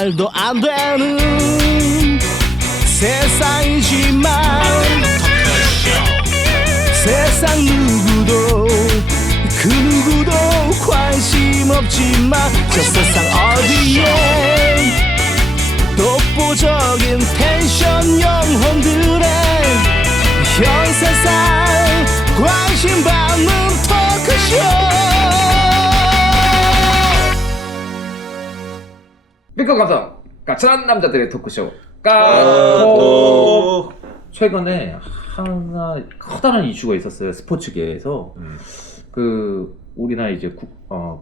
말도 안 되는 세상이지만 세상 누구도 그 누구도 관심 없지만 저 세상 어디에 독보적인 텐션 영혼들의 현 세상 관심 받는 토크쇼. 믿고 감성 까칠한 남자들의 토크쇼 까토. 최근에 하나 커다란 이슈가 있었어요. 스포츠계에서 그 우리나라 이제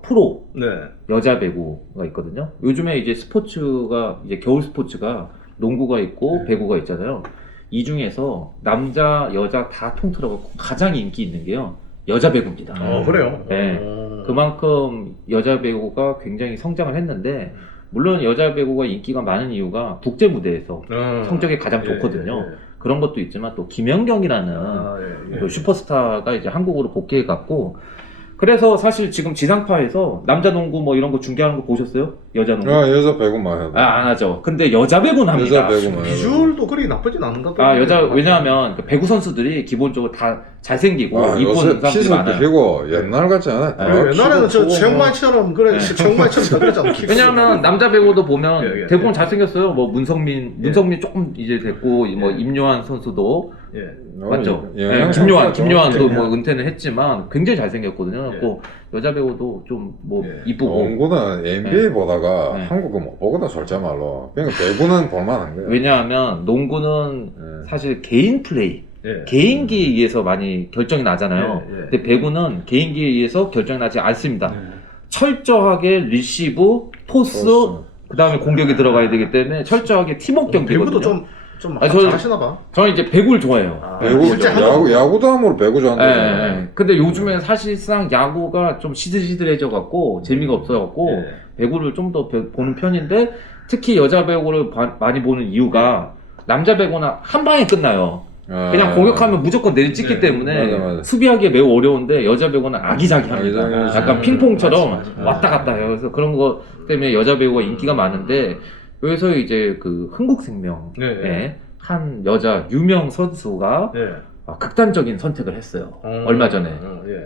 프로 네. 여자 배구가 있거든요. 요즘에 이제 스포츠가 이제 겨울 스포츠가 농구가 있고 배구가 있잖아요. 이 중에서 남자 여자 다 통틀어갖고 가장 인기 있는 게요 여자 배구입니다. 그래요? 네. 그만큼 여자 배구가 굉장히 성장을 했는데 물론 여자 배구가 인기가 많은 이유가 국제 무대에서 성적이 가장 좋거든요. 그런 것도 있지만 또 김연경이라는 또 슈퍼스타가 이제 한국으로 복귀해갖고 그래서 사실 지금 지상파에서 남자 농구 뭐 이런 거 중계하는 거 보셨어요? 여자 농구? 여자 배구만 해도. 안 하죠. 근데 여자 배구는 합니다. 여자 배구만 해도. 비주얼도 그리 나쁘진 않은가? 왜냐하면 그 배구 선수들이 기본적으로 다 잘생기고 이쁜 요새 사람들이 키스도 많아요. 크고 옛날 같지 않아? 옛날에는 저 최영만처럼 그래 최영만처럼 다 그랬잖아. 왜냐하면 남자 배구도 보면 예. 대부분 잘생겼어요. 뭐 문성민 조금 이제 됐고 뭐 임요한 선수도 맞죠? 김요한도 뭐 은퇴는 했지만 굉장히 잘생겼거든요. 그래서 여자 배우도 좀 뭐 이쁘고. 농구는 NBA 보다가 한국은 못 보거든 솔직말로. 그러니까 배구는 볼만한 거야. 왜냐하면 농구는 사실 개인 플레이, 개인기에 의해서 많이 결정이 나잖아요. 근데 배구는 개인기에 의해서 결정이 나지 않습니다. 철저하게 리시브, 토스, 그 다음에 공격이 들어가야 되기 때문에 철저하게 팀워크 경기거든요. 배구도 좀 잘하시나 봐. 저는 이제 배구를 좋아해요. 야구도 함으로 배구 좋아한다. 근데 요즘에 사실상 야구가 좀 시들시들해져 갖고 재미가 없어 갖고 배구를 좀 더 보는 편인데 특히 여자 배구를 많이 보는 이유가 남자 배구는 한 방에 끝나요. 그냥 공격하면 무조건 내리찍기 때문에 맞아. 수비하기 매우 어려운데 여자 배구는 아기자기합니다. 아기자기하지. 약간 핑퐁처럼 왔다 갔다 해요. 그래서 그런 거 때문에 여자 배구가 인기가 많은데 여기서 이제 그 흥국생명의 한 여자 유명 선수가 극단적인 선택을 했어요. 얼마 전에.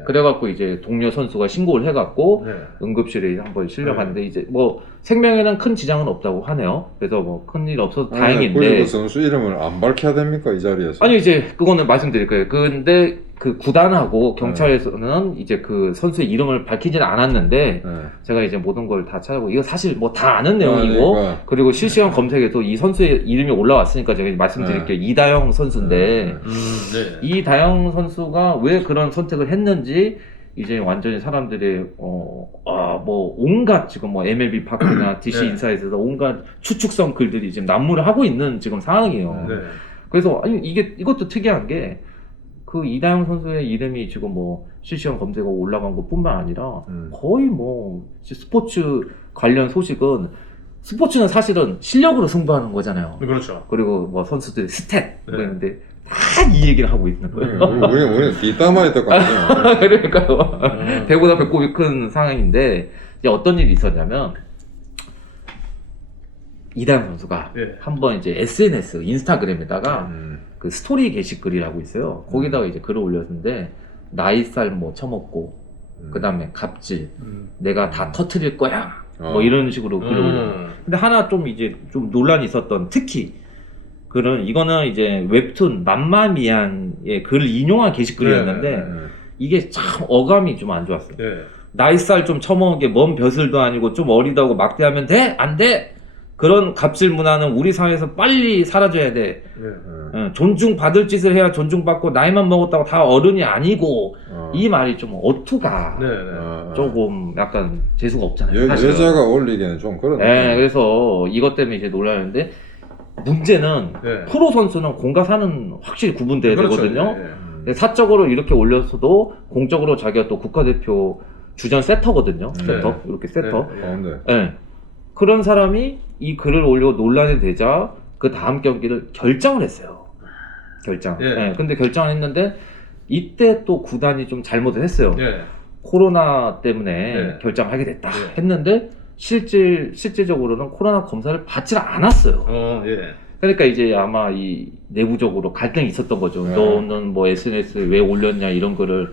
그래갖고 이제 동료 선수가 신고를 해갖고 응급실에 한번 실려갔는데 이제 뭐 생명에는 큰 지장은 없다고 하네요. 그래서 뭐 큰일 없어서 다행인데. 그 선수 이름을 안 밝혀야 됩니까 이 자리에서? 아니 이제 그거는 말씀드릴 거예요. 근데 그 구단하고 경찰에서는 이제 그 선수의 이름을 밝히지는 않았는데 제가 이제 모든 걸 다 찾아보고 이거 사실 뭐 다 아는 내용이고 그리고 실시간 검색에도 이 선수의 이름이 올라왔으니까 제가 말씀드릴게요. 이다영 선수인데 이다영 선수가 왜 그런 선택을 했는지 이제 완전히 사람들이 뭐 온갖 지금 뭐 MLB 파크나 DC 인사이트에서 온갖 추측성 글들이 지금 난무를 하고 있는 지금 상황이에요. 그래서 아니 이것도 특이한 게 그 이다영 선수의 이름이 지금 뭐 실시간 검색어 올라간 것뿐만 아니라 거의 뭐 스포츠 관련 소식은 스포츠는 사실은 실력으로 승부하는 거잖아요. 그렇죠. 그리고 뭐 선수들의 스탯 그랬는데 다 이 얘기를 하고 있는 거예요. 우리는 뒷담화에 똑같아요. 그러니까요. 배보다 배꼽이 큰 상황인데 이제 어떤 일이 있었냐면 이다영 선수가 한번 이제 SNS 인스타그램에다가 그 스토리 게시글이라고 있어요. 거기다가 이제 글을 올렸는데 나이살 뭐 처먹고 그 다음에 갑질 내가 다 터트릴 거야 뭐 이런 식으로 글을 올렸어요. 근데 하나 좀 이제 좀 논란이 있었던 특히 글은 이거는 이제 웹툰 맘마미안의 글을 인용한 게시글이었는데 이게 참 어감이 좀 안 좋았어요. 나이살 좀 처먹은 게 먼 벼슬도 아니고 좀 어리다고 막대하면 돼? 안 돼? 그런 갑질 문화는 우리 사회에서 빨리 사라져야 돼. 존중받을 짓을 해야 존중받고 나이만 먹었다고 다 어른이 아니고 이 말이 좀 어투가 조금 약간 재수가 없잖아요. 여자가 올리기에는 좀 그런데. 그래서 이것 때문에 이제 논란인데 문제는 프로 선수는 공과 사는 확실히 구분돼야 되거든요. 사적으로 이렇게 올렸어도 공적으로 자기가 또 국가대표 주전 세터거든요. 세터 이렇게 세터. 그런 사람이 이 글을 올리고 논란이 되자 그 다음 경기를 결정을 했어요. 근데 결정을 했는데 이때 또 구단이 좀 잘못을 했어요. 코로나 때문에 결정하게 됐다 했는데 실제적으로는 코로나 검사를 받지 않았어요. 예. 그러니까 이제 아마 이 내부적으로 갈등이 있었던 거죠. 너는 뭐 SNS에 왜 올렸냐 이런 거를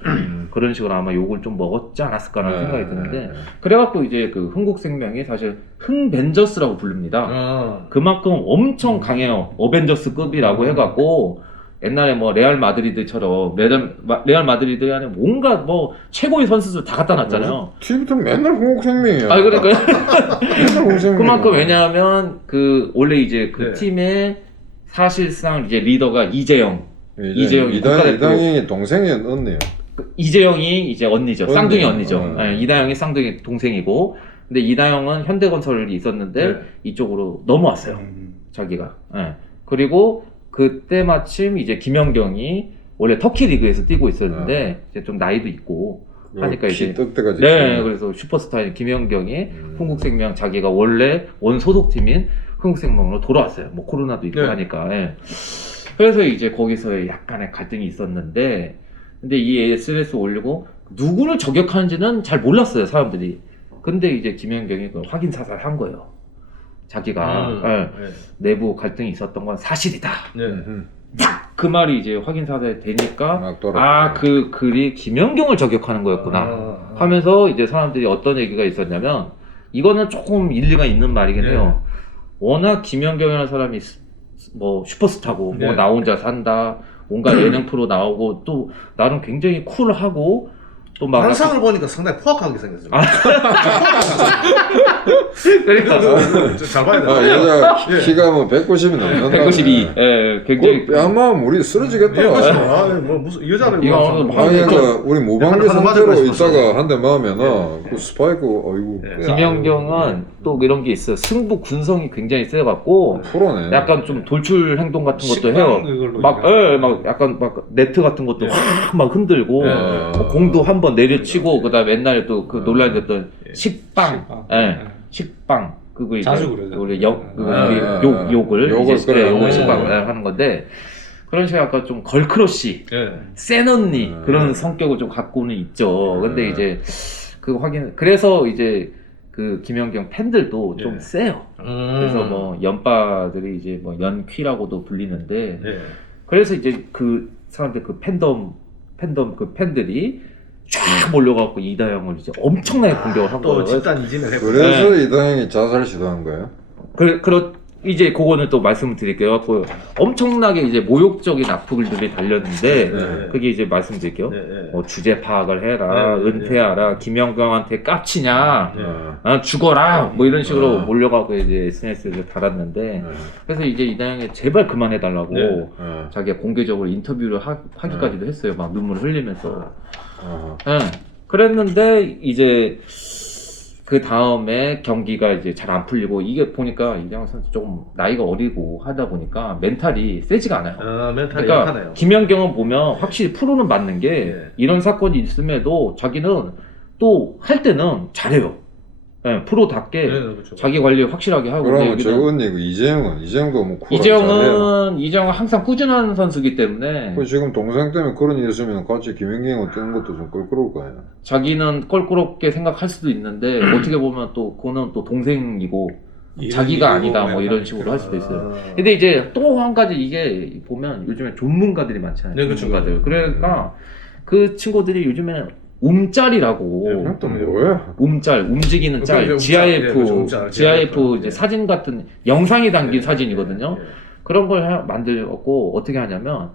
그런 식으로 아마 욕을 좀 먹었지 않았을까라는 생각이 드는데 그래갖고 이제 그 흥국생명이 사실 흥벤져스라고 부릅니다. 그만큼 엄청 강해요. 어벤져스급이라고 해갖고 옛날에 뭐 레알 마드리드처럼 레알 마드리드 안에 뭔가 뭐 최고의 선수들 다 갖다 놨잖아요. 팀부터 맨날 흥국생명이야. 아 그러니까 맨날 흥국생명. 그만큼 왜냐하면 그 원래 이제 그 네. 팀의 사실상 이제 리더가 이재영이 이다영이 동생이 언니요. 이재영이 이제 언니죠. 언니. 쌍둥이 언니죠. 어. 네, 이다영이 쌍둥이 동생이고 근데 이다영은 현대건설이 있었는데 네. 이쪽으로 넘어왔어요. 자기가. 네. 그리고 그때 마침 이제 김연경이 원래 터키 리그에서 뛰고 있었는데 이제 좀 나이도 있고 하니까 이제 떡대가지. 네 그래서 슈퍼스타인 김연경이 흥국생명 자기가 원래 원 소속팀인 흥국생명으로 돌아왔어요. 뭐 코로나도 있고 네. 하니까. 예. 그래서 이제 거기서 약간의 갈등이 있었는데 근데 이 SNS 올리고 누구를 저격하는지는 잘 몰랐어요 사람들이. 근데 이제 김연경이 그 확인 사살 한 거예요. 자기가 예, 내부 갈등이 있었던 건 사실이다. 그 말이 이제 확인 사살 되니까 그 글이 김연경을 저격하는 거였구나 하면서 이제 사람들이 어떤 얘기가 있었냐면 이거는 조금 일리가 있는 말이긴 해요. 워낙 김연경이라는 사람이 뭐 슈퍼스타고 뭐 나 혼자 산다 온갖 예능 프로 나오고 또 나름 굉장히 쿨하고 또 막 한상을 보니까 상당히 포악하게 생겼어요. 그러니까 잘 봐야 돼. 여자 키가 뭐 190이 넘는다. 192. 예, 굉장히 뺨만 우리 쓰러지겠다. 뭐 무슨 여자를 이거 그러니까 우리 모방기 하나 상태로 맞을 있다가 한 대 맞으면은 그 스파이크 어이구. 김연경은 또 이런 게 있어요. 승부 군성이 굉장히 세갖고 프로네. 약간 좀 돌출 행동 같은 것도 해요. 막 약간 막 네트 같은 것도 확 막 흔들고 뭐 공도 한번 내려치고 그다음에 옛날에 또 그 논란이 됐던 식빵, 식빵 그거 이제 자주 그러죠. 우리 욕을 식빵 하는 건데 그런 식의 약간 좀 걸크러쉬, 센 언니 그런 성격을 좀 갖고는 있죠. 근데 이제 그 그래서 이제 그 김연경 팬들도 좀 세요. 그래서 뭐 연빠들이 이제 뭐 연퀴라고도 불리는데 그래서 이제 그 사람들 그 팬덤 그 팬들이 쫙 몰려갖고 이다영을 이제 엄청나게 공격을 한 거예요. 또 집단 이진을 해버려. 그래서 이다영이 자살 시도한 거예요? 이제 그거는 또 말씀을 드릴게요. 그 엄청나게 이제 모욕적인 악플들이 달렸는데 그게 이제 말씀드릴게요. 뭐 주제 파악을 해라, 은퇴하라, 김연경한테 깝치냐, 죽어라, 뭐 이런 식으로 몰려가고 이제 SNS에 달았는데 그래서 이제 이다영이 제발 그만해달라고 자기가 공개적으로 인터뷰를 하기까지도 했어요. 막 눈물 흘리면서. 그랬는데 이제 그 다음에 경기가 이제 잘 안 풀리고 이게 보니까 이장훈 선수 조금 나이가 어리고 하다 보니까 멘탈이 세지가 않아요. 멘탈이 그러니까 약하네요. 김연경은 보면 확실히 프로는 맞는 게 이런 사건이 있음에도 자기는 또 할 때는 잘해요. 프로답게 그렇죠. 자기 관리 확실하게 하고. 그러면 저 언니 이재영도 뭐 이재영은 항상 꾸준한 선수기 때문에 지금 동생 때문에 그런 일 있으면 같이 김연경을 뛰는 것도 좀 껄끄러울 거 아니야. 자기는 껄끄럽게 생각할 수도 있는데 어떻게 보면 또 그거는 또 동생이고 자기가 아니다 뭐 이런 식으로 할 수도 있어요. 근데 이제 또 한 가지 이게 보면 요즘에 전문가들이 많잖아요. 전문가들. 그러니까 그 친구들이 요즘에는 움짤이라고 또 뭐야? 움짤 움직이는 짤 GIF 이제 사진 같은 영상이 담긴 사진이거든요. 그런 걸 만들고 어떻게 하냐면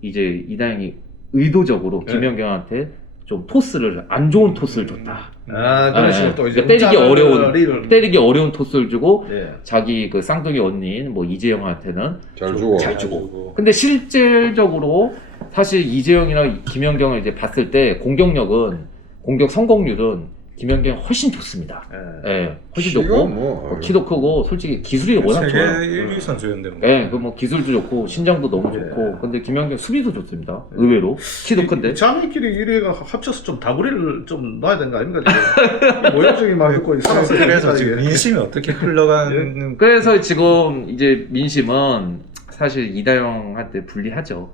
이제 이다영이 의도적으로 김연경한테 좀 토스를 안 좋은 토스를 줬다. 그런 식으로 또 이제 때리기 어려운 토스를 주고 자기 그 쌍둥이 언니인 뭐 이재영한테는 잘 주고. 근데 실질적으로 사실 이재영이나 김연경을 이제 봤을 때 공격 성공률은 김연경이 훨씬 좋습니다. 훨씬 좋고 키도 크고 솔직히 기술이 워낙 좋아요. 세계 1위 선수였는데. 그 뭐 기술도 좋고 신장도 너무 좋고 근데 김연경 수비도 좋습니다. 의외로 키도 큰데. 자매끼리 1위가 합쳐서 좀 다구리를 좀 놔야 되는 거 아닙니까? 모욕적인 막 있고 그래서 지금 민심이 어떻게 흘러가는? 그래서 지금 이제 민심은 사실 이다영한테 불리하죠.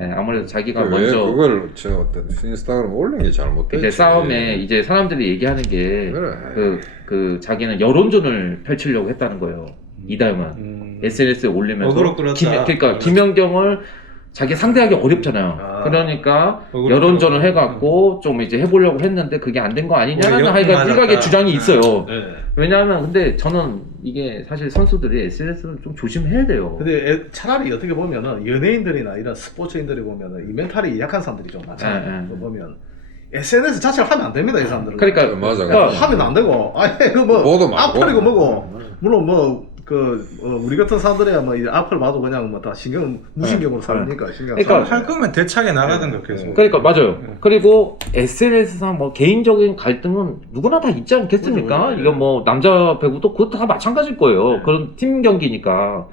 예, 아무래도 자기가 왜 먼저 그걸 저 인스타그램 올린 게 잘못됐지. 이제 싸움에 이제 사람들이 얘기하는 게 그래. 그 자기는 여론전을 펼치려고 했다는 거예요. 이다영은 SNS에 올리면서 어그로 끌었다. 그러니까 김연경을 자기 상대하기 어렵잖아요. 아. 그러니까 어그로 여론전을 끌었다. 해갖고 좀 이제 해보려고 했는데 그게 안 된 거 아니냐는 우리 하여간 맞았다. 일각의 주장이 있어요. 네. 왜냐하면 근데 저는 이게 사실 선수들이 SNS를 좀 조심해야 돼요. 근데 차라리 어떻게 보면은 연예인들이나 이런 스포츠인들이 보면은 이 멘탈이 약한 사람들이 좀 많잖아요. 그거 보면 SNS 자체를 하면 안 됩니다, 이 사람들은. 그러니까 맞아. 하면 안 되고, 아예 그뭐 뭐도 말고. 악플이고 뭐고, 물론 우리 같은 사람들이야 뭐 이제 악플 봐도 그냥 뭐 다 무신경으로 살으니까 신경. 그러니까 할 거면 대차게 나가든가 계속. 그러니까 맞아요. 그리고 SNS상 뭐 개인적인 갈등은 누구나 다 있지 않겠습니까? 그죠. 이건 뭐 남자 배구도 그것도 다 마찬가지일 거예요. 그런 팀 경기니까.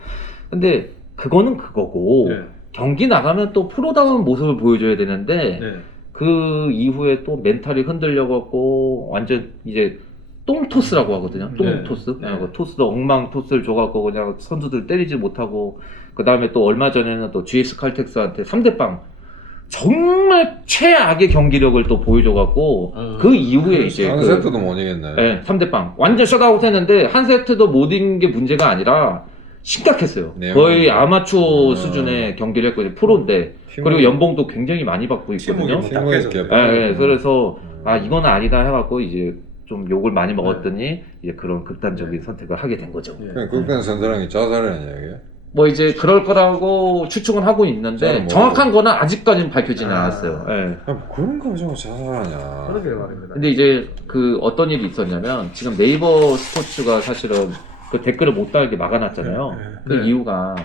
근데 그거는 그거고 네. 경기 나가면 또 프로다운 모습을 보여줘야 되는데 네. 그 이후에 또 멘탈이 흔들려갖고 완전 이제 똥토스라고 하거든요. 똥토스. 네. 그 토스도 엉망 토스를 줘갖고 그냥 선수들 때리지 못하고 그 다음에 또 얼마 전에는 또 GS 칼텍스한테 3대0 정말 최악의 경기력을 또 보여줘갖고 그 이후에 이제 한 세트도 못 이겼네. 네, 3대0 완전 셧아웃 했는데 한 세트도 못 이긴 게 문제가 아니라 심각했어요. 네, 거의 아마추어 수준의 경기를 했거든요. 프로인데 그리고 연봉도 굉장히 많이 받고 있거든요. 팀워크 네, 그래서 이건 아니다 해갖고 이제 좀 욕을 많이 먹었더니 이제 그런 극단적인 선택을 하게 된 거죠. 그냥 극단 선수랑이 자살했냐 이게? 뭐 이제 그럴 거라고 추측은 하고 있는데 뭐 정확한 거는 아직까지는 밝혀지는 않았어요. 예. 야, 뭐 그런 거 가지고 자살하냐? 그러게 말입니다. 근데 이제 그 어떤 일이 있었냐면 지금 네이버 스포츠가 사실은 그 댓글을 못 달게 막아놨잖아요. 그 네. 이유가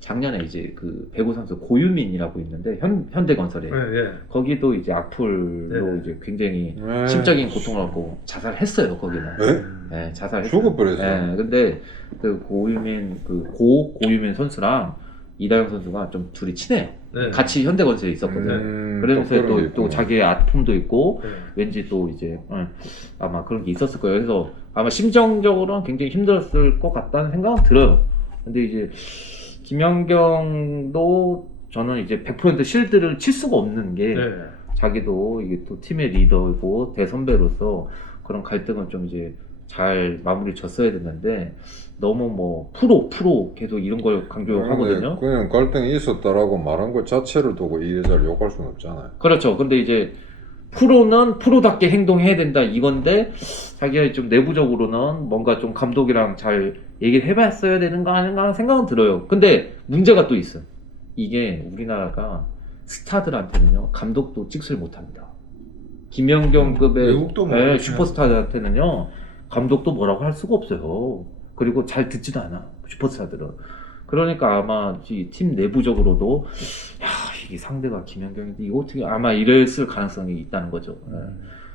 작년에 이제 그 배구 선수 고유민이라고 있는데 현대건설에 네, 예. 거기도 이제 악플로 네. 이제 굉장히 네. 심적인 고통을 받고 자살했어요 거기는. 에? 네, 자살했어요. 죽어버렸어. 네, 근데 그 고유민 고유민 선수랑 이다영 선수가 좀 둘이 친해요. 네. 같이 현대건설에 있었거든요. 그러면서 그런 게 또 있구나. 자기의 아픔도 있고 네. 왠지 또 이제 아마 그런 게 있었을 거예요. 그래서 아마 심정적으로는 굉장히 힘들었을 것 같다는 생각은 들어요. 근데 이제 김연경도 저는 이제 100% 실드를 칠 수가 없는 게 네. 자기도 이게 또 팀의 리더이고 대선배로서 그런 갈등을 좀 이제 잘 마무리 졌어야 됐는데 너무 뭐 프로 계속 이런 걸 강조하거든요. 그냥 갈등이 있었다라고 말한 것 자체를 두고 이 여자를 욕할 수는 없잖아요. 그렇죠. 근데 이제 프로는 프로답게 행동해야 된다 이건데 자기가 좀 내부적으로는 뭔가 좀 감독이랑 잘 얘기를 해봤어야 되는 거 아닌가 하는 생각은 들어요. 근데 문제가 또 있어요. 이게 우리나라가 스타들한테는요 감독도 찍소리 못합니다. 김연경급의 외국도 뭐 네, 슈퍼스타들한테는요 감독도 뭐라고 할 수가 없어요. 그리고 잘 듣지도 않아 슈퍼스타들은. 그러니까 아마 이 팀 내부적으로도 야, 이 상대가 김연경인데 이거 어떻게 아마 이랬을 가능성이 있다는 거죠. 네.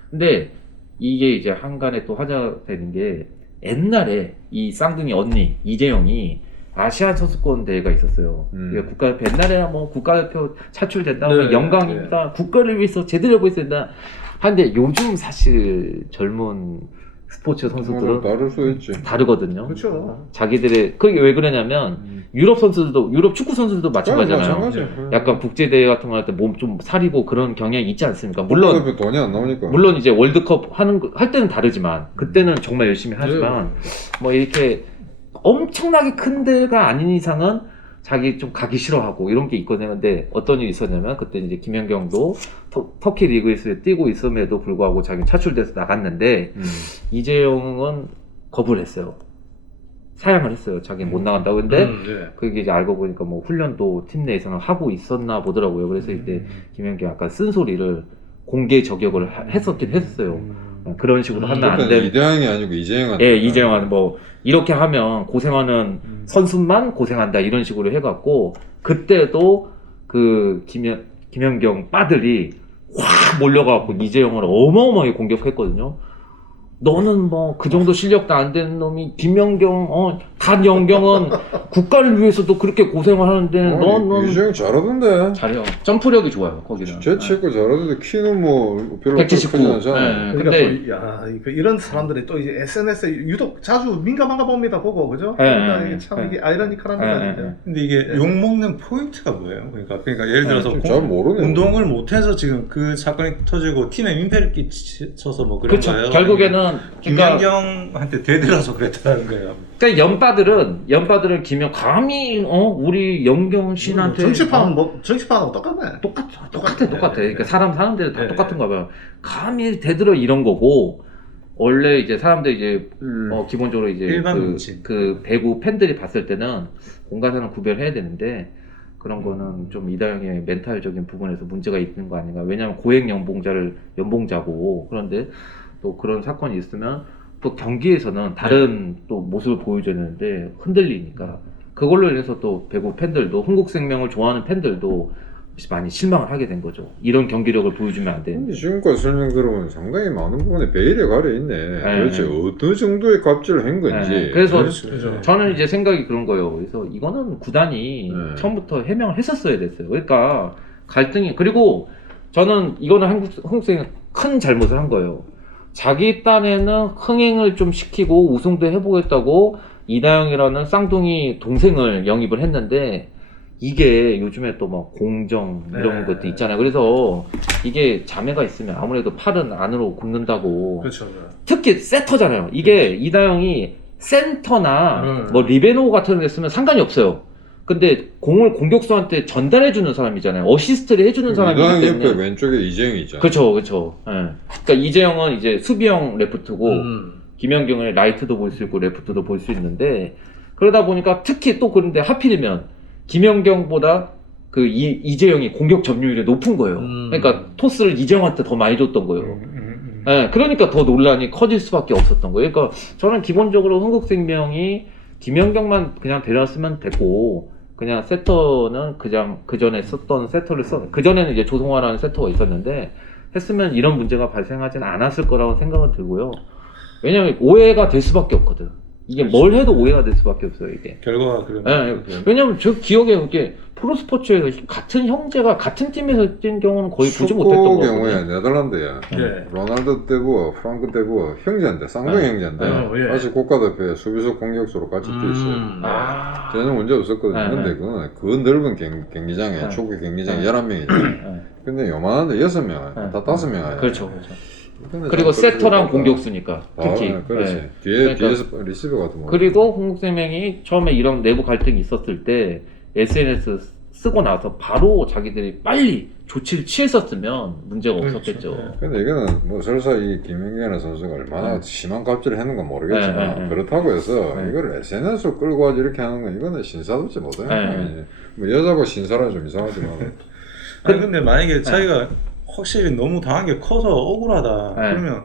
근데 이게 이제 한간에 또 화제가 되는 게 옛날에 이 쌍둥이 언니 이재영이 아시안 선수권 대회가 있었어요. 이게 국가대표 옛날에 뭐 국가대표 차출된다고 네, 영광입니다. 국가를 위해서 제대로 보고 있어야 된다. 한데 요즘 사실 젊은 스포츠 선수들은 다를 수 있지. 다르거든요. 그렇죠. 자기들의 그게 왜 그러냐면 유럽 선수들도 유럽 축구 선수들도 마찬가지잖아요. 마찬가지야. 약간 국제 대회 같은 거 할 때 몸 좀 사리고 그런 경향이 있지 않습니까? 물론 국가대표 돈이 안 나오니까. 물론 이제 월드컵 할 때는 다르지만 그때는 정말 열심히 하지만 뭐 이렇게 엄청나게 큰 데가 아닌 이상은 자기 좀 가기 싫어하고 이런 게 있거든요. 근데 어떤 일이 있었냐면 그때 이제 김연경도 터키 리그에서 뛰고 있음에도 불구하고 자기 차출돼서 나갔는데 이재용은 거부를 했어요. 사양을 했어요. 자기는 못 나간다고. 근데 네. 그게 이제 알고 보니까 뭐 훈련도 팀 내에서는 하고 있었나 보더라고요. 그래서 이때 김연경 약간 쓴소리를 공개 저격을 했었긴 했어요. 그런 식으로 하면 안 그때는 되는. 이대영이 아니고 이재영한테. 예, 이재영은 뭐 이렇게 하면 고생하는 선수만 고생한다 이런 식으로 해갖고 그때도 그 김연경 빠들이 확 몰려가갖고 이재영을 어마어마하게 공격했거든요. 너는 뭐 그 정도 실력도 안 되는 놈이 김연경 단연경은 국가를 위해서도 그렇게 고생을 하는데 너는 유재영 잘하던데. 잘해요. 점프력이 좋아요 거기는. 재치있고 잘하던데 키는 뭐 별로 179. 크지 않잖아. 네. 그러니까 근데- 또, 야, 이런 사람들이 또 이제 SNS에 유독 자주 민감한가 봅니다, 보고, 그죠? 네, 그러니까 네, 이게 참 네. 이게 아이러니컬합니다, 네, 진짜. 근데 이게 욕먹는 포인트가 뭐예요? 그러니까 예를 들어서 좀 잘 모르네. 운동을 못해서 지금 그 사건이 터지고 팀에 민폐를 끼쳐서 뭐 그런 그렇죠. 거예요. 결국에는 그러니까, 김연경한테 대들어서 그랬다는 거예요. 그러니까 연빠들은 김연 감히 우리 연경 씨한테 정치판하고 똑같네. 똑같아. 그러니까 사람 사는 데는 다 네. 똑같은가 봐요. 감히 대들어 이런 거고 원래 이제 사람들 이제 기본적으로 이제 일반 문신. 그 배구 팬들이 봤을 때는 공과사는 구별해야 되는데 그런 거는 좀 이다영의 멘탈적인 부분에서 문제가 있는 거 아닌가. 왜냐하면 고액 연봉자고 그런데 또 그런 사건이 있으면 또 경기에서는 다른 또 모습을 보여줘야 되는데 흔들리니까 그걸로 인해서 또 배구 팬들도 흥국생명을 좋아하는 팬들도 많이 실망을 하게 된 거죠. 이런 경기력을 보여주면 안 근데 되는데. 지금까지 설명 들어보면 상당히 많은 부분에 베일에 가려 있네. 도대체 어떤 정도의 갑질을 한 건지. 네. 그래서 그렇죠. 저는 이제 생각이 그런 거예요. 그래서 이거는 구단이 네. 처음부터 해명을 했었어야 됐어요. 그러니까 갈등이 그리고 저는 이거는 한국생이 큰 잘못을 한 거예요. 자기 딴에는 흥행을 좀 시키고 우승도 해보겠다고 이다영이라는 쌍둥이 동생을 영입을 했는데 이게 요즘에 또 막 공정 이런 네. 것도 있잖아요. 그래서 이게 자매가 있으면 아무래도 팔은 안으로 굽는다고. 그렇죠. 특히 세터잖아요. 이게 이다영이 센터나 뭐 리베로 같은 데 쓰면 상관이 없어요. 근데 공을 공격수한테 전달해주는 사람이잖아요. 어시스트를 해주는 사람이기 이다영 때문에. 옆에 왼쪽에 이재영이 있잖아. 그렇죠. 예. 그러니까 이재영은 이제 수비형 레프트고 음. 김연경은 라이트도 볼 수 있고 레프트도 볼 수 있는데 그러다 보니까 특히 또 그런데 하필이면 김연경보다 그 이재영이 공격 점유율이 높은 거예요. 그러니까 토스를 이재영한테 더 많이 줬던 거예요. 예, 그러니까 더 논란이 커질 수밖에 없었던 거예요. 그러니까 저는 기본적으로 흥국생명이 김연경만 그냥 데려왔으면 됐고 그냥 세터는 그냥 그 전에 썼던 세터를 그 전에는 이제 조성화라는 세터가 있었는데 했으면 이런 문제가 발생하진 않았을 거라고 생각은 들고요. 왜냐면 오해가 될 수밖에 없거든. 이게 뭘 해도 오해가 될 수밖에 없어요, 이게. 결과가 그런. 예, 왜냐면 저 기억에 이렇게 프로스포츠에서 같은 형제가 같은 팀에서 뛴 경우는 거의 보지 못했던 축구 거거든요. 경우에 네덜란드야. 예. 로날드 때부, 프랑크 때부 형제인데 쌍둥이 형제인데 예. 아직 국가대표에 수비수 공격수로 같이 뛰어 있어요. 아, 전혀 문제 없었거든요. 네, 근데 네. 그 넓은 경기장에 네. 축구 경기장에 네. 11명이죠. 예. 근데 요만한데 6명, 네. 다 5명. 그렇죠. 그리고 세터랑 공격수니까 특히. 그렇지. 예. 뒤에 그러니까- 뒤에서 리시버 같은 거. 그리고 흥국생명이 처음에 이런 내부 갈등이 있었을 때 SNS 쓰고 나서 바로 자기들이 빨리 조치를 취했었으면 문제가 그렇죠. 없었겠죠. 근데 이거는 뭐 설사 이 김연경 선수가 얼마나 심한 갑질을 했는 건 모르겠지만 네. 그렇다고 해서 네. 이걸 SNS로 끌고 와서 이렇게 하는 건 이거는 신사답지 못해요. 네. 뭐 여자고 신사라 좀 이상하지만 아니 근데 만약에 자기가 확실히 너무 당한 게 커서 억울하다 네. 그러면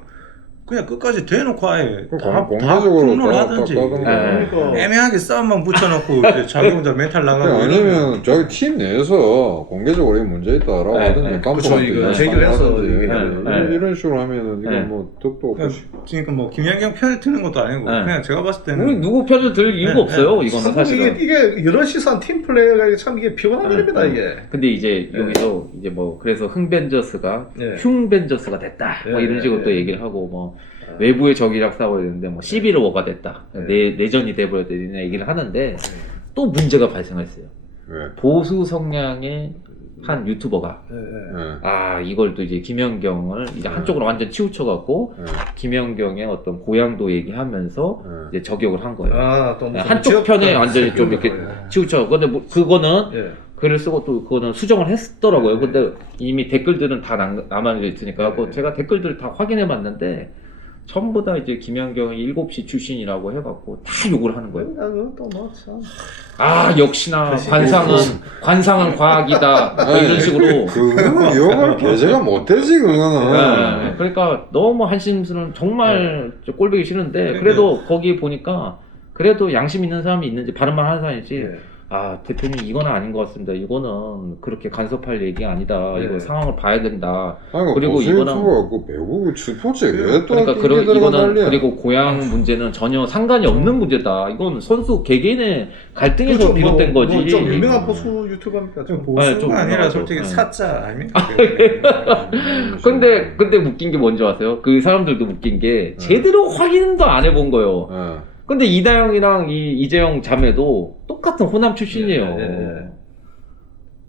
그냥 끝까지 대놓고 아예 공개적으로 폭로를 하든지 네. 애매하게 싸움만 붙여놓고 이제 자기 혼자 멘탈 나가고 아니면 저희 팀 내에서 공개적으로 이 문제 있다라고 네, 하든지 네. 그쵸, 이거 제기를 해서 네. 이런 식으로 하면은 이건 네. 뭐 덕도 없고 그러니까 뭐 김연경 편을 드는 것도 아니고 네. 그냥 제가 봤을 때는 우리 누구 편을 들 이유가 네, 없어요. 네. 이거는 참 사실은. 이게 여러 시선 팀 플레이가 참 이게 피곤한 일입니다, 이게. 근데 이제 네. 여기서 이제 뭐 그래서 흥벤저스가 네. 흉벤저스가 됐다. 뭐 네, 이런 식으로 네. 또 얘기를 하고 뭐 외부의 적이랑 싸워야 되는데 뭐 11호가 됐다. 내전이 돼버렸다 이런 얘기를 하는데 또 문제가 발생했어요. 왜? 보수 성향의 한 유튜버가 예, 예. 네. 아 이걸 또 이제 김연경을 이제 한쪽으로 완전 치우쳐갖고 네. 김연경의 어떤 고향도 얘기하면서 네. 이제 저격을 한 거예요. 아, 또 무슨 한쪽 지역 편에 편. 완전히 좀 이렇게 예. 치우쳐. 근데 뭐 그거는 예. 글을 쓰고 또 그거는 수정을 했더라고요. 근데 이미 댓글들은 다 남아져 있으니까 그 제가 댓글들을 다 확인해 봤는데 전부 다 이제 김연경이 7시 출신이라고 해갖고 다 욕을 하는 거예요. 그것도 뭐 참. 아 역시나 그 관상은 과학이다 뭐 이런 식으로. 그거는 욕을 배제가 못되지 그거는. 네, 그러니까 너무 한심스러운 정말 꼴보기 싫은데 그래도 거기 보니까 그래도 양심 있는 사람이 있는지 바른 말 하는 사람이지. 예. 아 대표님 이건 아닌 것 같습니다. 이거는 그렇게 간섭할 얘기가 아니다. 네. 이거 상황을 봐야 된다. 아니 그리고 보수 이거는- 유튜버가 그 배구 스포츠에 왜또 그러니까 이거는 그리고 고향 문제는 전혀 상관이 없는 문제다. 이건 선수 개개인의 갈등에서 그렇죠. 비롯된 거지. 좀 유명한 보수 유튜버입니까? 좀 좀. 보수가 좀 아니라 유명하죠. 솔직히 네. 사자 아닙니까? 근데 웃긴 게 뭔지 아세요? 그 사람들도 웃긴 게 제대로 확인도 안 해본 거예요. 근데 이다영이랑 이재영 자매도 똑같은 호남 출신이에요. 네.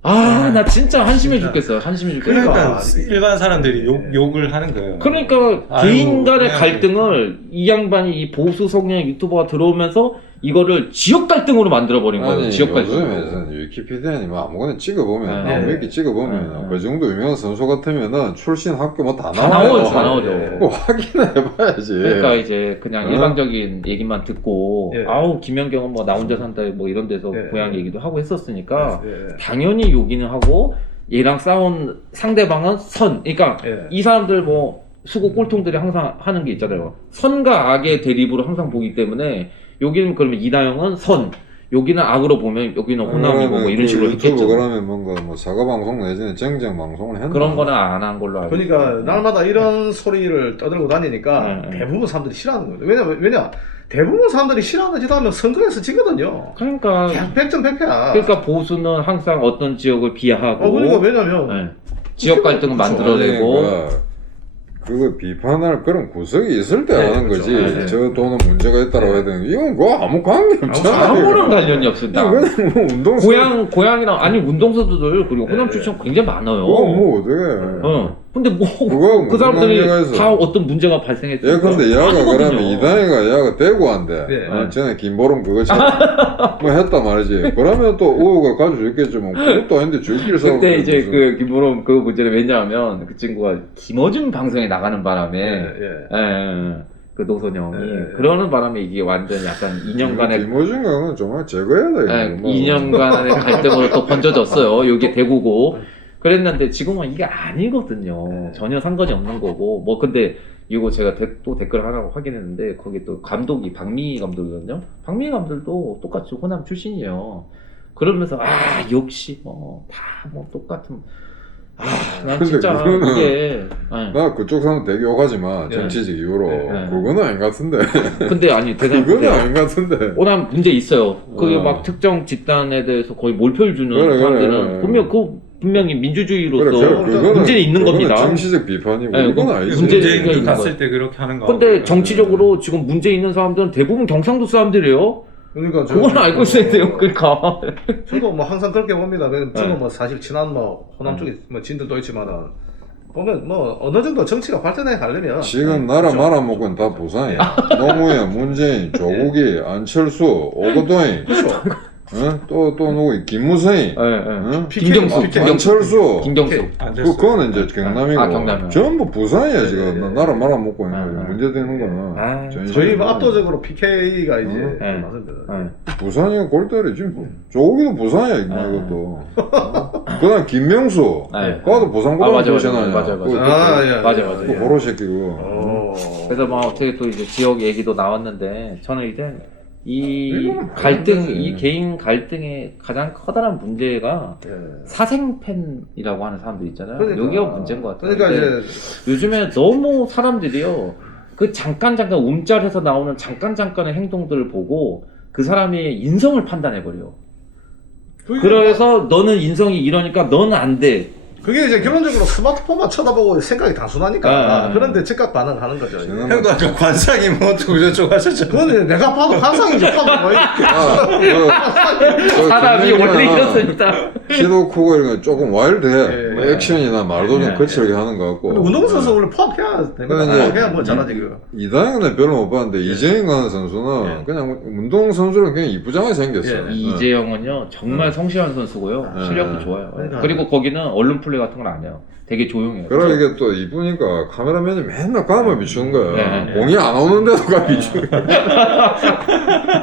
아, 나 진짜 한심해 진짜. 죽겠어요. 한심해 죽겠어요. 그러니까 일반 사람들이 욕을 하는 거예요. 그러니까 아이고, 개인 간의 그냥 갈등을 이 양반이 이 보수 성향 유튜버가 들어오면서 이거를 지역 갈등으로 만들어버린 거예요. 아니 지역 갈등. 요즘에는 위키피디아니 뭐 아무거나 찍어보면 네. 몇개 찍어보면 그 정도 유명한 선수 같으면은 출신 학교 뭐 다 다 나와요. 나오죠, 다 나오죠. 뭐 확인을 해봐야지. 그러니까 이제 그냥 어? 일방적인 얘기만 듣고 예. 아우 김연경은 뭐 나 혼자 산다 뭐 이런 데서 예. 고향 얘기도 하고 했었으니까 예. 당연히 욕이는 하고 얘랑 싸운 상대방은 선. 그러니까 예. 이 사람들 뭐 수고 꼴통들이 항상 하는 게 있잖아요. 선과 악의 대립으로 항상 보기 때문에 여기는 그러면 이다영은 선, 여기는 악으로 보면 여기는 호남이고 뭐 이런 식으로 유튜브 했겠죠. 그러면 뭔가 뭐 사과 방송 내지는 정쟁 방송을 했나? 그런 거는 안 한 걸로 알고 그러니까 있어요. 날마다 이런 소리를 떠들고 다니니까 네. 대부분 사람들이 싫어하는 거예요. 왜냐 대부분 사람들이 싫어하는 짓 하면 선거에서 지거든요. 그러니까 백전백패야. 그러니까 보수는 항상 어떤 지역을 비하하고 그러니까 왜냐면 네. 지역 갈등을 그렇죠. 만들어내고 그거 비판할 그런 구석이 있을 때 네, 하는 그렇죠. 거지. 네, 네. 저 돈은 문제가 있다라고 해야 되는 이건 그거 아무 관계 없잖아. 아무런 관련이 없습니다. 그냥 뭐 운동 고향이랑 아니 운동선수들 그리고 호남 출신 굉장히 많아요. 뭐 어떻게? 근데 뭐 그거 그 사람들이 문제가 있어. 다 어떤 문제가 발생했어요. 예, 근데 얘가 그러면 이다희가 얘가 대구 한대. 네. 전에 김보름 그거처럼 뭐 했단 말이지. 그러면 또 의혹을 가질 수 있겠지만 그것도 아닌데 저끼리 싸우고. 그때 이제 그 김보름 그 문제는 왜냐하면 그 친구가 김어준 방송에 나가는 바람에 그 노선형이 그러는 바람에 이게 완전 약간 2년간의 김호준강은 정말 제거해야 돼. 2년간의 갈등으로 또 번져졌어요. 여기 대구고 그랬는데 지금은 이게 아니거든요. 전혀 상관이 없는 거고 뭐 근데 이거 제가 또 댓글 하나 확인했는데 거기 또 감독이 박미희 감독이거든요. 박미희 감독도 똑같이 호남 출신이에요. 그러면서 역시 뭐 다 뭐 똑같은 난 근데 진짜 그거는 이게 나 그쪽 사람 되게 욕하지만 정치적 이유로 그거는 아닌 것 같은데. 근데 아니 대단히 그거는 아닌 것 같은데. 호남 문제 있어요. 그게 막 특정 집단에 대해서 거의 몰표를 주는 사람들은 분명히 민주주의로서 문제는 있는 겁니다. 정치적 비판이고 네, 이건 아니지. 문제가 있는 갔을 거예요. 때 그렇게 하는 거. 근데 정치적으로 지금 문제 있는 사람들은 대부분 경상도 사람들이에요. 그러니까 그걸 알고 있어야 돼요. 그러니까. 저도 뭐 항상 그렇게 봅니다. 저도 뭐 사실 친한 뭐 호남 쪽에 뭐 진들도 있지만은 보면 뭐 어느 정도 정치가 발전해 가려면 지금 나라 말아먹은 다 부산이야. 노무현, 문재인, 조국이, 안철수, 오거도인, 또 누구 김무성이, 김경수, 안철수, 김경수. 그거는 이제 경남이고 경남이요. 전부 부산이야 지금. 나라 말아먹고 있는 거지. 네. 문제되는 거는 저희 뭐 압도적으로 PK가 이제 맞습니다. 부산이 골때리 지금 조국이도 부산이야 이것도. 그다음 김명수, 그거도 부산 고등학교 출신 아니야. 맞아. 그 호로 새끼고. 그래서 막 어떻게 또 이제 지역 얘기도 나왔는데 저는 이제 이 갈등, 이 개인 갈등의 가장 커다란 문제가 사생팬이라고 하는 사람들 있잖아요. 그러니까. 여기가 문제인 것 같아요. 그러니까 이제 요즘에 너무 사람들이요, 그 잠깐 움짤해서 나오는 잠깐의 행동들을 보고 그 사람의 인성을 판단해버려. 그래서 너는 인성이 이러니까 너는 안 돼. 그게 이제 결론적으로 스마트폰만 쳐다보고 생각이 단순하니까 그런데 즉각 반응하는 거죠. 형도 아까 관상이 뭐 어쩌고 저쩌고 하셨죠. 그건 내가 봐도 관상이지. 사람이 원래 이렇습니다. 키도 크고 이런 거 조금 와일드해. 뭐 액션이나 말도 좀 거칠게 하는 것 같고. 운동선수 원래 포악해야 됩니다. 포악해야 뭐 잘하지 그거. 이다영은 별로 못 봤는데 이재영 같은 선수는 그냥 운동선수는 그냥 이쁘장하게 생겼어. 이재영은요 정말 성실한 선수고요. 실력도 좋아요. 그러니까. 그리고 거기는 언론 플레이 같은 건 안 해요. 되게 조용해요. 그래 이게 또 이쁘니까 카메라맨이 맨날 감을 비추는 거야. 네. 공이 안 오는데도 감 비추는 거야.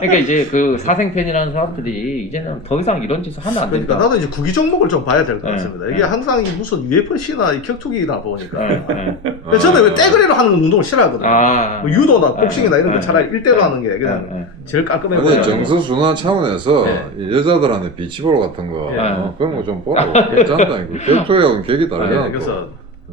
그러니까 이제 그 사생팬이라는 사람들이 이제는 더 이상 이런 짓을 하면 안 그러니까 된다. 나도 이제 구기 종목을 좀 봐야 될 것 네. 같습니다. 네. 이게 항상 이 무슨 UFC나 이 격투기나 보니까. 네, 네. 근데 저는 왜 떼거리로 하는 운동을 싫어하거든요. 아, 뭐 유도나 복싱이나 이런 거 네. 차라리 1대1로 네. 하는 게 그냥 네. 제일 깔끔해 아니 보여요. 정서순환 차원에서 네. 이 여자들한테 비치볼 같은 거 네. 그런 거 좀 보라고. 괜찮다 이거. 격투하고는 격이 다르잖아. 네, 그래서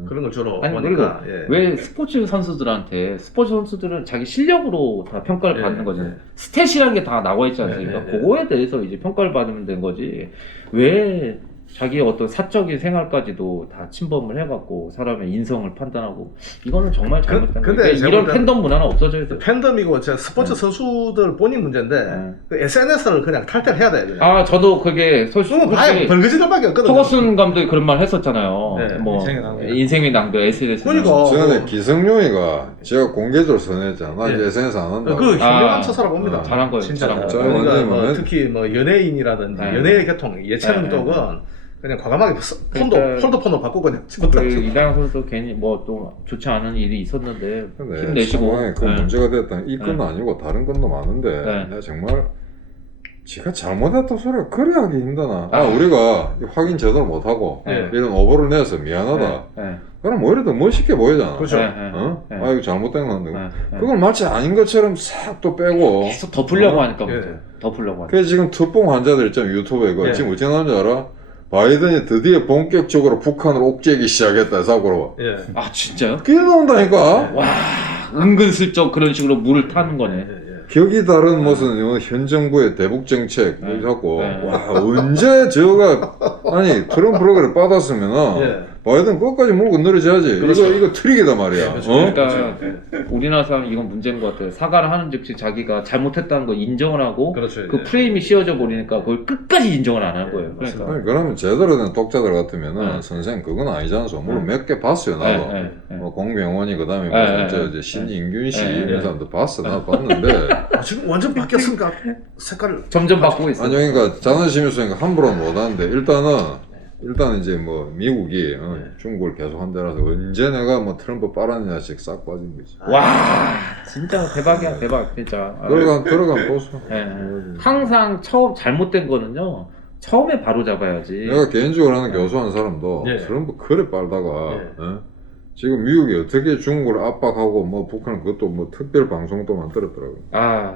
그런 걸 주로 아니 보니까. 그리고 예. 왜 스포츠 선수들은 자기 실력으로 다 평가를 예, 받는 거잖아요. 예. 스탯이라는 게 다 나와 있지 않습니까? 예, 예, 예. 그거에 대해서 이제 평가를 받으면 된 거지. 왜 자기의 어떤 사적인 생활까지도 다 침범을 해갖고 사람의 인성을 판단하고 이거는 정말 잘못된 근데 거예요. 제가 이런 볼 때는- 팬덤 문화는 없어져야 돼요. 팬덤이고 제 스포츠 선수들 본인 문제인데 네. 그 SNS를 그냥 탈퇴를 해야 돼요. 그냥. 아 저도 그게 그러면 봐야 솔직히 벌거지들밖에 없거든요. 허거슨 감독이 그런 말 했었잖아요. 네, 뭐 인생의 낭비. 인생의 낭비 SNS. 그러니까. 전에 기성용이가 제가 공개적으로 선언했잖아. 나 이제 예. SNS 안 한다고. 그 현명한 아, 처사라 봅니다. 잘한 거예요. 진짜. 잘한 거예요. 그러니까 완전히 뭐 뭐 특히 뭐 연예인이라든지 네. 연예인 계통 예체능 네. 쪽은 그냥 과감하게 폰도 그러니까 폴더폰으로 바꾸고 그냥 그 집어넣고. 이강인 선수도 괜히 뭐 또 좋지 않은 일이 있었는데 근데 힘내시고. 상황에 그 네. 문제가 됐던 이 건은 아니고 다른 건도 많은데 네. 내가 정말 지가 잘못했다 소리가 그래 하기 힘드나. 우리가 확인 제대로 못하고 네. 이런 오보를 내서 미안하다. 네. 그럼 오히려 더 멋있게 보이잖아. 그렇죠. 네, 네. 어? 네. 아 이거 잘못된 건데. 네. 네. 그걸 마치 아닌 것처럼 싹 또 빼고. 계속 덮으려고 하니까 예. 문제. 덮으려고 하니까. 그래서 지금 특봉 환자들 있잖아 유튜브에 이거 예. 지금 어떻게 나오는 줄 알아? 바이든이 드디어 본격적으로 북한을 옥죄기 시작했다 사고로. 예. 아 진짜요? 그게 나온다니까. 와 은근슬쩍 그런 식으로 물을 타는 거네. 예, 예. 격이 다른 무슨 현 정부의 대북 정책 네. 하고 네. 와 언제 저가 아니 트럼프를 그래 받았으면은 예. 바이든 끝까지 물고 늘어져야지. 그렇죠. 이거 트릭이다 말이야. 그렇죠. 어? 그러니까 우리나라 사람 이건 문제인 것 같아요. 사과를 하는 즉시 자기가 잘못했다는 걸 인정을 하고 그렇죠. 그 예. 프레임이 씌워져 버리니까 그걸 끝까지 인정을 안 하는 거예요. 그러니까. 아니, 그러면 제대로 된 독자들 같으면은 네. 선생 그건 아니잖소. 물론 네. 몇 개 봤어요 나도. 네, 네. 뭐 공병원이 그다음에 네, 무슨 네, 이제 신인균 씨 네, 네. 이런 사람들 봤어. 나 봤는데 아, 지금 완전 바뀌었으니까 색깔. 점점 바꾸고 있어요. 아니 그러니까 자존심이 있으니까 함부로 못 하는데 일단은 이제 뭐 미국이 중국을 계속 한 데라서 언제 내가 뭐 트럼프 빨았냐씩 싹 빠진 거지. 와 진짜 대박이야 대박 진짜. 들어간 보수. 예. 항상 처음 잘못된 거는요 처음에 바로 잡아야지. 내가 개인적으로 하는 교수하는 사람도 예. 트럼프 그래 빨다가 예. 어? 지금 미국이 어떻게 중국을 압박하고 뭐 북한 그것도 뭐 특별 방송도 만들었더라고. 아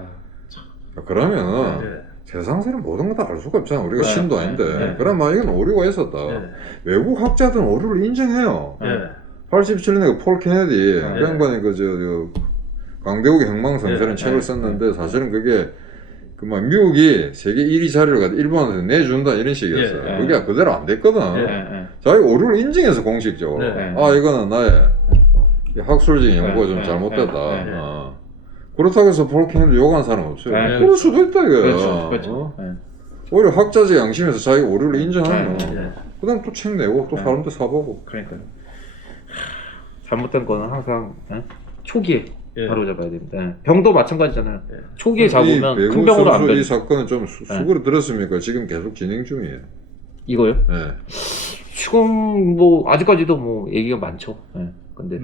그러면은 예. 세상 사람 모든 거 다 알 수가 없잖아. 우리가 네, 신도 네, 아닌데. 네. 그럼 막 이건 오류가 있었다. 예. 외국 학자들은 오류를 인정해요. 예. 87년에 폴 케네디 네. 그 양반이 그저 강대국의 행망성쇠라는 네. 책을 네. 썼는데 사실은 그게 그 막 미국이 세계 1위 자리를 갖다 일본한테 내준다 이런 식이었어요. 네. 그게 그대로 안 됐거든. 예. 자기 오류를 인정해서 공식적으로 네. 아 이거는 나의 학술적인 연구가 좀 네. 잘못됐다. 네. 어. 그렇다고 해서 폴 케네디 욕한 사람 없어요. 네. 그럴 수도 있다 이거야. 그렇죠 그렇죠. 어? 예. 오히려 학자적 양심에서 자기가 오류를 인정하면 네. 그 다음 또 책 내고 또 네. 사람들 사보고 그러니까요. 잘못된 거는 항상 초기에 예. 바로 잡아야 됩니다. 예. 병도 마찬가지잖아요. 예. 초기에 잡으면 이 큰 병으로 안 선수 이 변. 사건은 좀 네. 수그러 들었습니까? 지금 계속 진행 중이에요. 이거요? 네. 지금 뭐 아직까지도 뭐 얘기가 많죠. 예. 근데 예.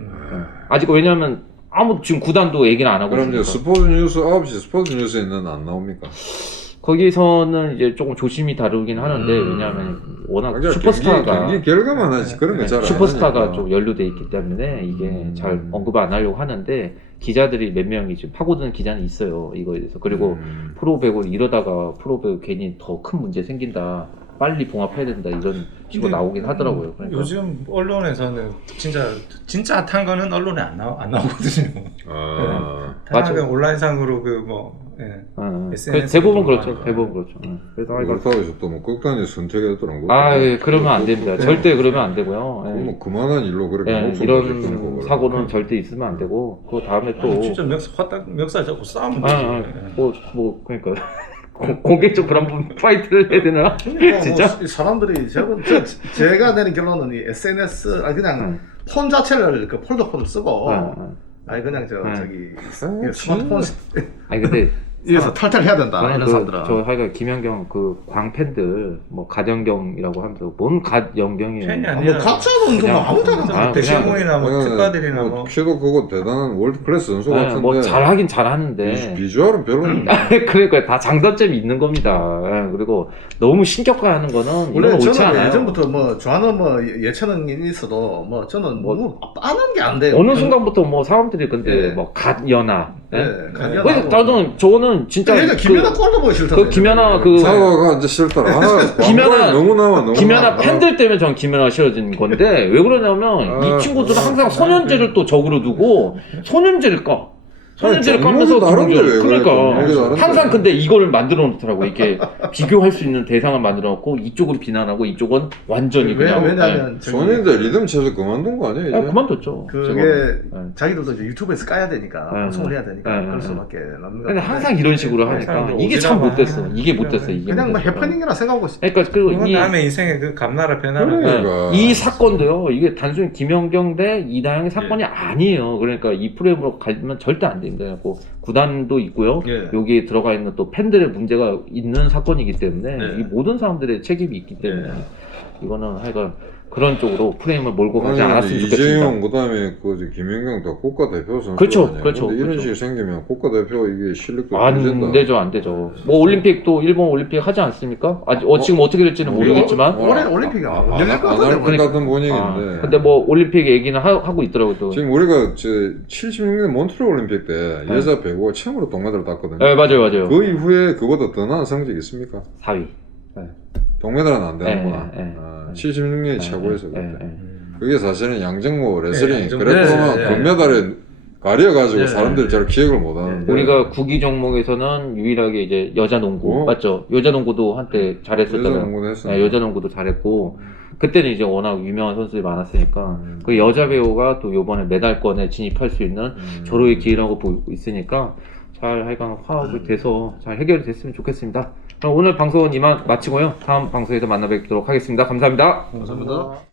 아직 왜냐하면 아무 지금 구단도 얘기는 안 하고 그럼 이제 있으니까. 스포츠 뉴스 9시 스포츠 뉴스에는 안 나옵니까? 거기서는 이제 조금 조심히 다루긴 하는데 왜냐하면 워낙 그러니까 슈퍼스타가 경기 결과만 하지 그런 거 잘 안 슈퍼스타가 하니까. 좀 연루돼 있기 때문에 이게 잘 언급을 안 하려고 하는데 기자들이 몇 명이 지금 파고드는 기자는 있어요 이거에 대해서. 그리고 프로배구 이러다가 프로배구 괜히 더 큰 문제 생긴다 빨리 봉합해야 된다 이런 식으로 나오긴 하더라고요. 그러니까. 요즘 언론에서는 진짜 핫한 거는 언론에 안 나오거든요. 아, 맞죠. 다양한 온라인상으로 그뭐 예. SNS 대부분 도 그렇죠. 많으니까. 대부분 그렇죠. 그래서 아, 이거 그렇다고 해서 또 뭐 극단의 선택했더라고. 예, 그러면 안 됩니다. 절대 그러면 안 되고요. 예. 뭐 그만한 일로 그렇게 예, 목숨 이런 걸고 그러고. 사고는 절대 있으면 안 되고 그 다음에 또 아니, 진짜 멱살 잡고 싸우면 되지. 뭐 그러니까 공개적으로 한번 파이트를 해야 되나? 진짜? 뭐, 이 사람들이 제가 내린 결론은 이 SNS 아니 그냥 폰 자체를 그 폴더폰을 쓰고 아니 그냥 저기 아, 스마트폰 아니 근데 이어서 탈탈해야 된다 저는 이런 사람들은. 저 하여간 김연경 그 광팬들 뭐 가정경이라고 하면서 뭔 가연경이에요. 팬이 아, 아니야. 뭐 가짜는 좀 아무 데나 아, 백신공이나 뭐 특가들이나 뭐 키도 크고 대단한 월드 클래스 선수 같은데 뭐 잘하긴 잘하는데 비주얼은 별로는 그러니까 다 장단점이 있는 겁니다. 예, 그리고 너무 신격화하는 거는 원래 이건 옳지 저는 않아요. 예전부터 뭐 좋아하는 뭐 예체능이 있어도 뭐 저는 뭐 빠는 게 안 돼요. 어느 순간부터 뭐 사람들이 근데 예. 뭐 갓연아. 네, 그래서 간연하고. 저는 진짜 그러니까 김연아 꼴도 보기 싫던데. 그 김연아 그 사과가 이제 싫더라. 김연아- 너무 나와 너무 김연아 나와. 팬들 때문에 전 김연아가 싫어진 건데 왜 그러냐면 이 친구들은 항상 소년제를 또 적으로 두고 소년제를 까. 소년제를 아니, 까면서 종목이 다른데 왜 그래? 그러니까 종목이 다른데. 항상 근데 이거를 만들어 놓더라고. 이게 비교할 수 있는 대상을 만들어 놓고 이쪽은 비난하고 이쪽은 완전히 그냥 왜냐면 저기 소년들 리듬 쳐서 그만둔 거 아니에요? 이제? 그만뒀죠. 그게 저거는. 자기들도 이제 유튜브에서 까야 되니까 네, 방송을 네. 해야 되니까 네, 그럴 네. 수밖에 남는 거. 근데 항상 이런 식으로 하니까 사람들 이게 참 오지랖 못됐어. 하네. 이게 못됐어. 이게 그냥 뭐 못됐어. 해프닝이라 생각하고 있어. 그러니까 그리고 그건 이 남의 인생의 그 감나라 변화는 그러니까. 이 사건도요. 이게 단순히 김연경 대 이다영의 사건이 아니에요. 그러니까 이 프레임으로 가면 절대 안 됩니다. 그래갖고 구단도 있고요. 예. 여기에 들어가 있는 또 팬들의 문제가 있는 사건이기 때문에 네. 이 모든 사람들의 책임이 있기 때문에 이거는 하여간 그런 쪽으로 프레임을 몰고 가지 아니, 않았으면 이재용 좋겠습니다. 그다음에 그 김연경 다 국가대표 선수 그렇죠, 아니에요? 그렇죠, 근데 이런 그렇죠. 식이 생기면 국가대표 이게 실력도 안 떨어진다. 되죠, 안 되죠. 뭐 올림픽도 일본 올림픽 하지 않습니까? 아직 지금 어떻게 될지는 모르겠지만. 올해 올림픽이 안 열릴 것 안 같은데. 할 보니까. 같은 분위기인데. 근데 뭐 올림픽 얘기는 하고 있더라고요. 또. 지금 우리가 76년 몬트리올 올림픽 때 여자 배구가 처음으로 동메달을 땄거든요. 네, 맞아요. 그 이후에 그보다 더 나은 성적이 있습니까? 4위. 동메달은 안 되는구나. 네, 네. 76년이 최고였어 그때. 네. 그게 사실은 양정모 레슬링 양정모. 그래도 네, 네. 금메달에 가려가지고 네, 사람들이 잘 기억을 못하는데 우리가 구기 종목에서는 유일하게 이제 여자 농구 맞죠? 여자 농구도 한때 여자 잘했었잖아요. 농구도 했어. 네, 여자 농구도 잘했고 그때는 이제 워낙 유명한 선수들이 많았으니까 그 여자 배우가 또 요번에 메달권에 진입할 수 있는 절호의 기회라고 보고 있으니까 잘 하여간 화합이 돼서 잘 해결이 됐으면 좋겠습니다. 그럼 오늘 방송은 이만 마치고요. 다음 방송에서 만나 뵙도록 하겠습니다. 감사합니다. 감사합니다.